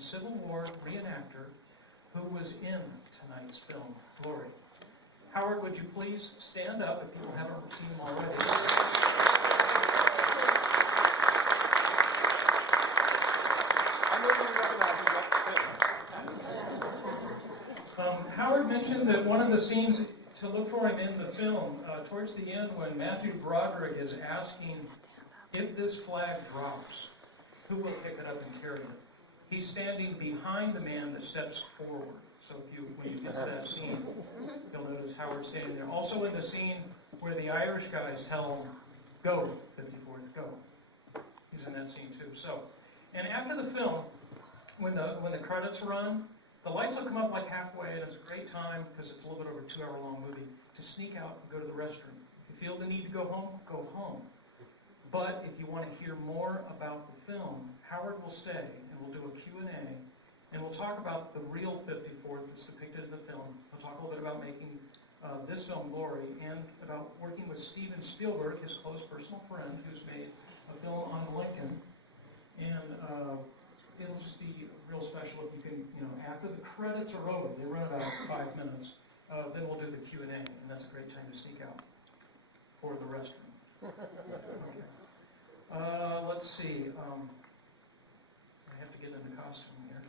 a Civil War reenactor who was in tonight's film, Glory. Howard, would you please stand up if people haven't seen him already? Howard mentioned that one of the scenes to look for him in the film, towards the end when Matthew Broderick is asking if this flag drops, who will pick it up and carry it? He's standing behind the man that steps forward. So when you get to that scene, you'll notice Howard standing there. Also in the scene where the Irish guys tell him, go, 54th, go. He's in that scene too. So, and after the film, when the credits run, the lights will come up like halfway, and it's a great time, because it's a little bit over a 2-hour-long movie, to sneak out and go to the restroom. If you feel the need to go home. But if you want to hear more about the film, Howard will stay, and we'll do a Q&A, and we'll talk about the real 54th that's depicted in the film. We'll talk a little bit about making this film, Glory, and about working with Steven Spielberg, his close personal friend, who's made a film on Lincoln. And it'll just be real special if you can, after the credits are over, they run about 5 minutes, then we'll do the Q&A, and that's a great time to sneak out for the restroom. Okay. Let's see. I have to get in the costume here.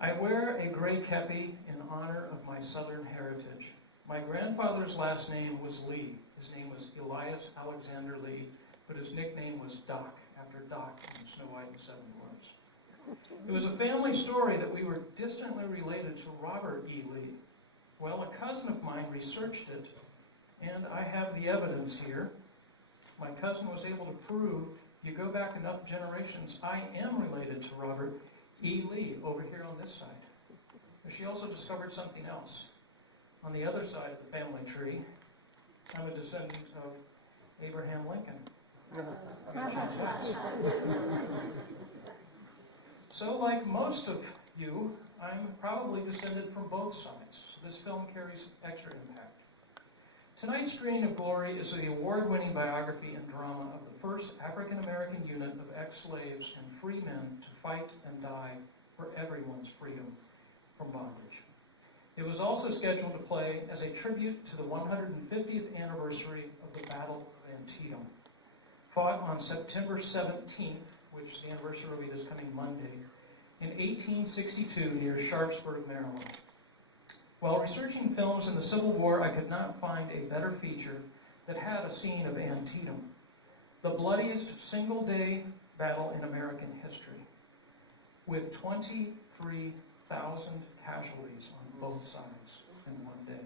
I wear a gray kepi in honor of my Southern heritage. My grandfather's last name was Lee. His name was Elias Alexander Lee, but his nickname was Doc, after Doc in Snow White and the Seven Dwarfs. It was a family story that we were distantly related to Robert E. Lee. Well, a cousin of mine researched it, and I have the evidence here. My cousin was able to prove, you go back enough generations, I am related to Robert E. Lee over here on this side. But she also discovered something else. On the other side of the family tree, I'm a descendant of Abraham Lincoln. So like most of you, I'm probably descended from both sides. So this film carries extra impact. Tonight's screening of Glory is the award-winning biography and drama of the first African-American unit of ex-slaves and free men to fight and die for everyone's freedom from bondage. It was also scheduled to play as a tribute to the 150th anniversary of the Battle of Antietam, fought on September 17th, which the anniversary will be this coming Monday, in 1862 near Sharpsburg, Maryland. While researching films in the Civil War, I could not find a better feature that had a scene of Antietam, the bloodiest single-day battle in American history, with 23,000 casualties on both sides in one day.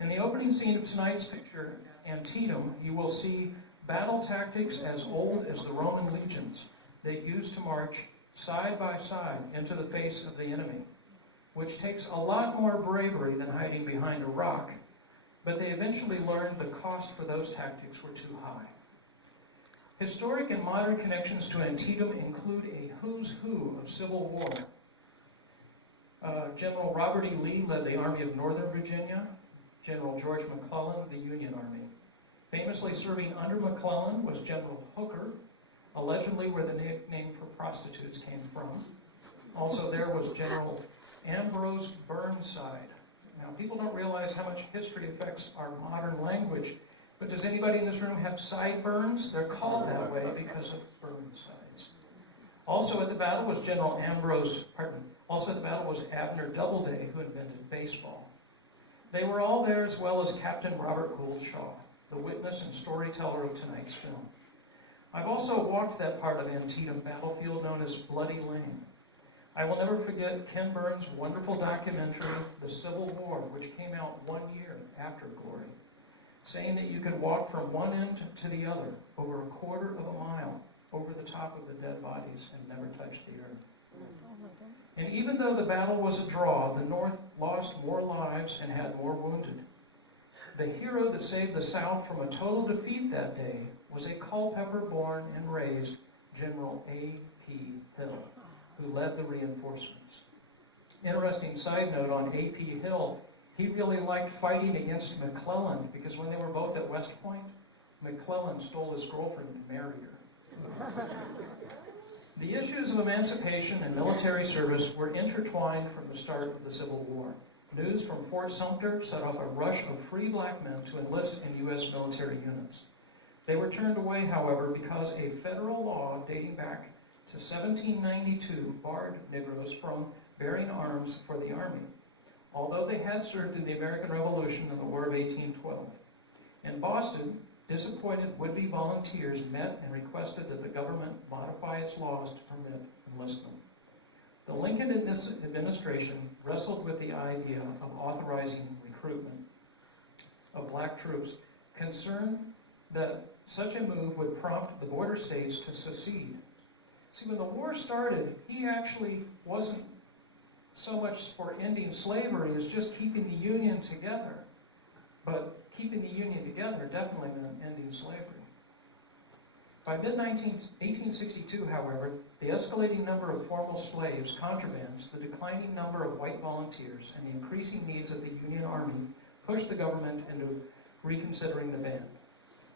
In the opening scene of tonight's picture, Antietam, you will see battle tactics as old as the Roman legions they used to march side by side into the face of the enemy, which takes a lot more bravery than hiding behind a rock, but they eventually learned the cost for those tactics were too high. Historic and modern connections to Antietam include a who's who of Civil War. General Robert E. Lee led the Army of Northern Virginia. General George McClellan, the Union Army. Famously serving under McClellan was General Hooker, allegedly where the nickname for prostitutes came from. Also there was General Ambrose Burnside. Now, people don't realize how much history affects our modern language, but does anybody in this room have sideburns? They're called that way because of Burnsides. Also at the battle was Abner Doubleday, who invented baseball. They were all there, as well as Captain Robert Gould Shaw, the witness and storyteller of tonight's film. I've also walked that part of Antietam battlefield known as Bloody Lane. I will never forget Ken Burns' wonderful documentary, The Civil War, which came out 1 year after Glory, saying that you could walk from one end to the other over a quarter of a mile over the top of the dead bodies and never touch the earth. And even though the battle was a draw, the North lost more lives and had more wounded. The hero that saved the South from a total defeat that day was a Culpeper-born and raised General A.P. Hill, who led the reinforcements. Interesting side note on A.P. Hill, he really liked fighting against McClellan because when they were both at West Point, McClellan stole his girlfriend and married her. The issues of emancipation and military service were intertwined from the start of the Civil War. News from Fort Sumter set off a rush of free black men to enlist in U.S. military units. They were turned away, however, because a federal law dating back to 1792 barred Negroes from bearing arms for the Army, although they had served in the American Revolution and the War of 1812. In Boston, disappointed would-be volunteers met and requested that the government modify its laws to permit enlistment. The Lincoln administration wrestled with the idea of authorizing recruitment of black troops, concerned that such a move would prompt the border states to secede. See, when the war started, he actually wasn't so much for ending slavery as just keeping the Union together. But keeping the Union together definitely meant ending slavery. By mid-1862, however, the escalating number of formal slaves, contrabands, the declining number of white volunteers, and the increasing needs of the Union Army pushed the government into reconsidering the ban.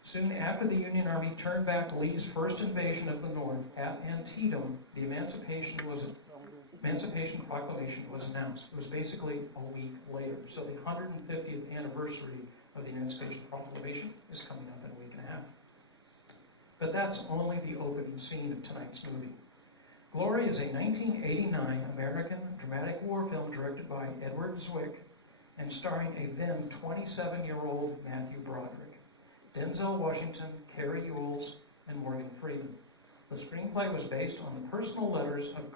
Soon after the Union Army turned back Lee's first invasion of the North at Antietam, the Emancipation Proclamation was announced. It was basically a week later. So the 150th anniversary of the Emancipation Proclamation is coming up in a week and a half. But that's only the opening scene of tonight's movie. Glory is a 1989 American dramatic war film directed by Edward Zwick and starring a then 27-year-old Matthew Broderick, Denzel Washington, Carrie Ewells, and Morgan Freeman. The screenplay was based on the personal letters of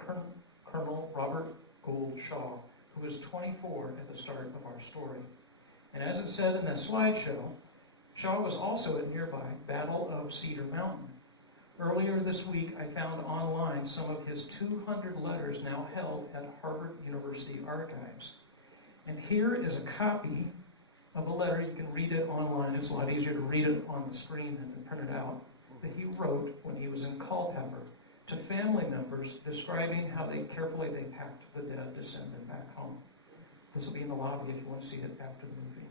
Colonel Robert Gould Shaw, who was 24 at the start of our story. And as it said in the slideshow, Shaw was also at nearby Battle of Cedar Mountain. Earlier this week, I found online some of his 200 letters now held at Harvard University Archives. And here is a copy of a letter. You can read it online. It's a lot easier to read it on the screen than to print it out, that he wrote when he was in Culpeper to family members describing how carefully they packed the dead to send them back home. This will be in the lobby if you want to see it after the movie.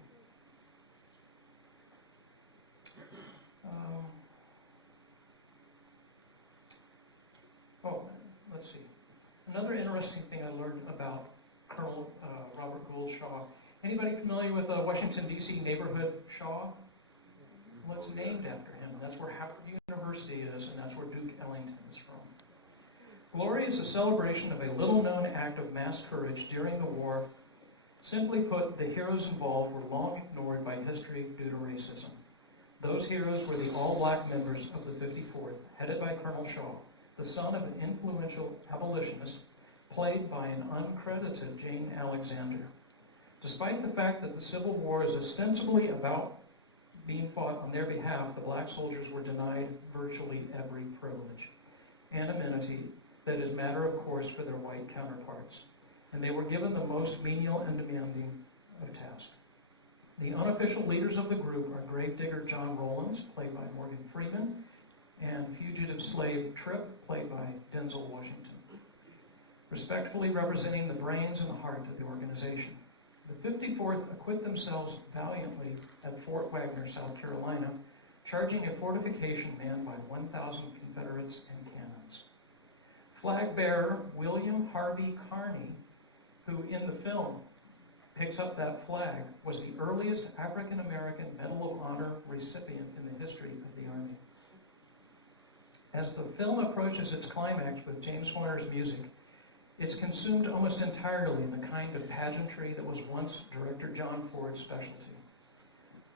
Let's see. Another interesting thing I learned about Colonel Robert Gould Shaw. Anybody familiar with Washington, D.C. neighborhood Shaw? Well, it's named after him, and that's where Howard University is, and that's where Duke Ellington is from. Glory is a celebration of a little-known act of mass courage during the war. Simply put, the heroes involved were long ignored by history due to racism. Those heroes were the all-black members of the 54th, headed by Colonel Shaw, the son of an influential abolitionist, played by an uncredited Jane Alexander. Despite the fact that the Civil War is ostensibly about being fought on their behalf, the black soldiers were denied virtually every privilege and amenity that is matter of course for their white counterparts, and they were given the most menial and demanding of tasks. The unofficial leaders of the group are gravedigger John Rowlands, played by Morgan Freeman, and fugitive slave Tripp, played by Denzel Washington, respectfully representing the brains and the heart of the organization. The 54th acquit themselves valiantly at Fort Wagner, South Carolina, charging a fortification manned by 1,000 Confederates and cannons. Flag bearer William Harvey Carney, who in the film picks up that flag, was the earliest African-American Medal of Honor recipient in the history of the Army. As the film approaches its climax with James Horner's music, it's consumed almost entirely in the kind of pageantry that was once director John Ford's specialty,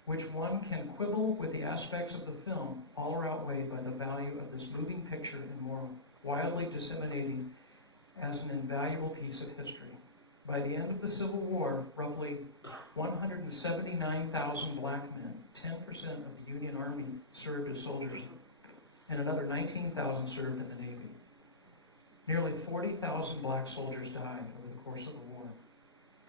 which one can quibble with the aspects of the film, all are outweighed by the value of this moving picture and more widely disseminating as an invaluable piece of history. By the end of the Civil War, roughly 179,000 black men, 10% of the Union Army, served as soldiers, and another 19,000 served in the Navy. Nearly 40,000 black soldiers died over the course of the war.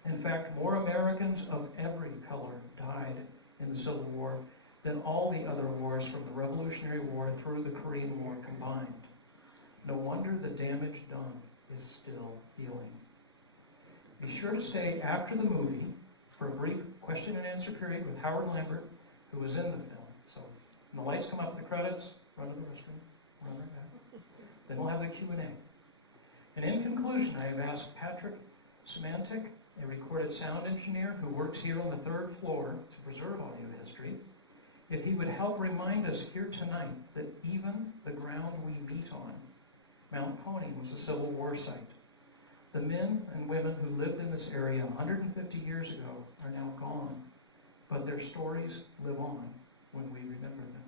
In fact, more Americans of every color died in the Civil War than all the other wars from the Revolutionary War through the Korean War combined. No wonder the damage done is still healing. Be sure to stay after the movie for a brief question and answer period with Howard Lambert, who was in the film. So When the lights come up at the credits, run to the restroom, run right back. Then we'll have the Q&A. And in conclusion, I have asked Patrick Semantic, a recorded sound engineer who works here on the 3rd floor to preserve audio history, if he would help remind us here tonight that even the ground we meet on, Mount Pony, was a Civil War site. The men and women who lived in this area 150 years ago are now gone, but their stories live on when we remember them.